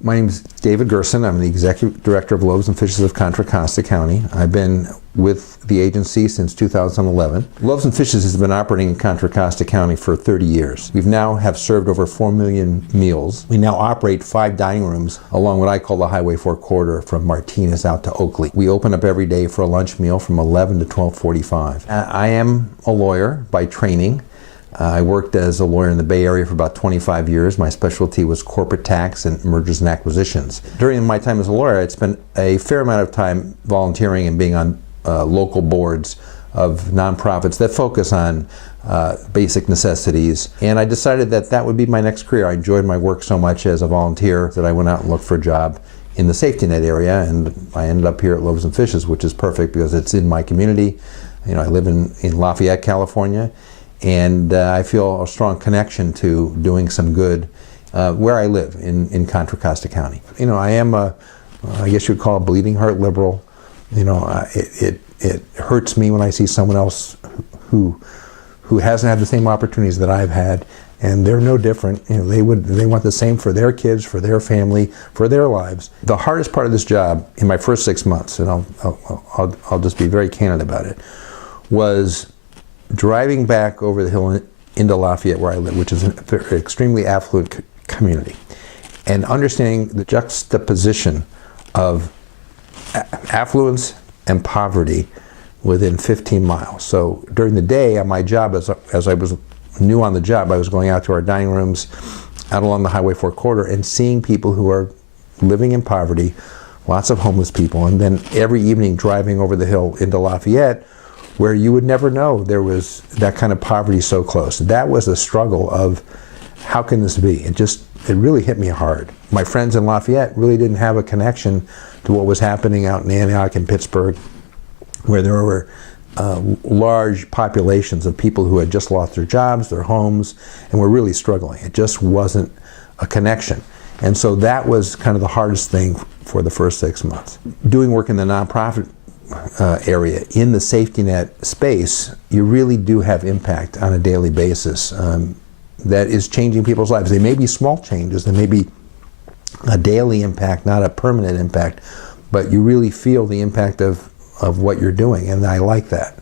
My name is David Gerson. I'm the Executive Director of Loaves and Fishes of Contra, Costa County. I've been with the agency since 2011. Loaves and Fishes has been operating in Contra Costa County for 30 years. We've now have served over 4 million meals. We now operate 5 dining rooms along what I call the Highway 4 corridor from Martinez out to Oakley. We open up every day for a lunch meal from 11 to 12:45. I am a lawyer by training. I worked as a lawyer in the Bay Area for about 25 years. My specialty was corporate tax and mergers and acquisitions. During my time as a lawyer, I'd spent a fair amount of time volunteering and being on local boards of nonprofits that focus on basic necessities. And I decided that that would be my next career. I enjoyed my work so much as a volunteer that I went out and looked for a job in the safety net area, and I ended up here at Loaves and Fishes, which is perfect because it's in my community. You know, I live in Lafayette, California. And I feel a strong connection to doing some good where I live in Contra Costa County. You know, I am I guess you'd call a bleeding heart liberal. You know, it hurts me when I see someone else who hasn't had the same opportunities that I've had, and they're no different. You know, they want the same for their kids, for their family, for their lives. The hardest part of this job in my first 6 months, and I'll just be very candid about it, was driving back over the hill into Lafayette where I live, which is an extremely affluent community, and understanding the juxtaposition of affluence and poverty within 15 miles. So during the day on my job, as I was new on the job, I was going out to our dining rooms out along the Highway 4 corridor and seeing people who are living in poverty, lots of homeless people, and then every evening driving over the hill into Lafayette, where you would never know there was that kind of poverty so close. That was a struggle of, how can this be? It really hit me hard. My friends in Lafayette really didn't have a connection to what was happening out in Antioch and Pittsburgh, where there were large populations of people who had just lost their jobs, their homes, and were really struggling. It just wasn't a connection. And so that was kind of the hardest thing for the first 6 months. Doing work in the nonprofit area, in the safety net space, you really do have impact on a daily basis that is changing people's lives. They may be small changes, they may be a daily impact, not a permanent impact, but you really feel the impact of what you're doing, and I like that.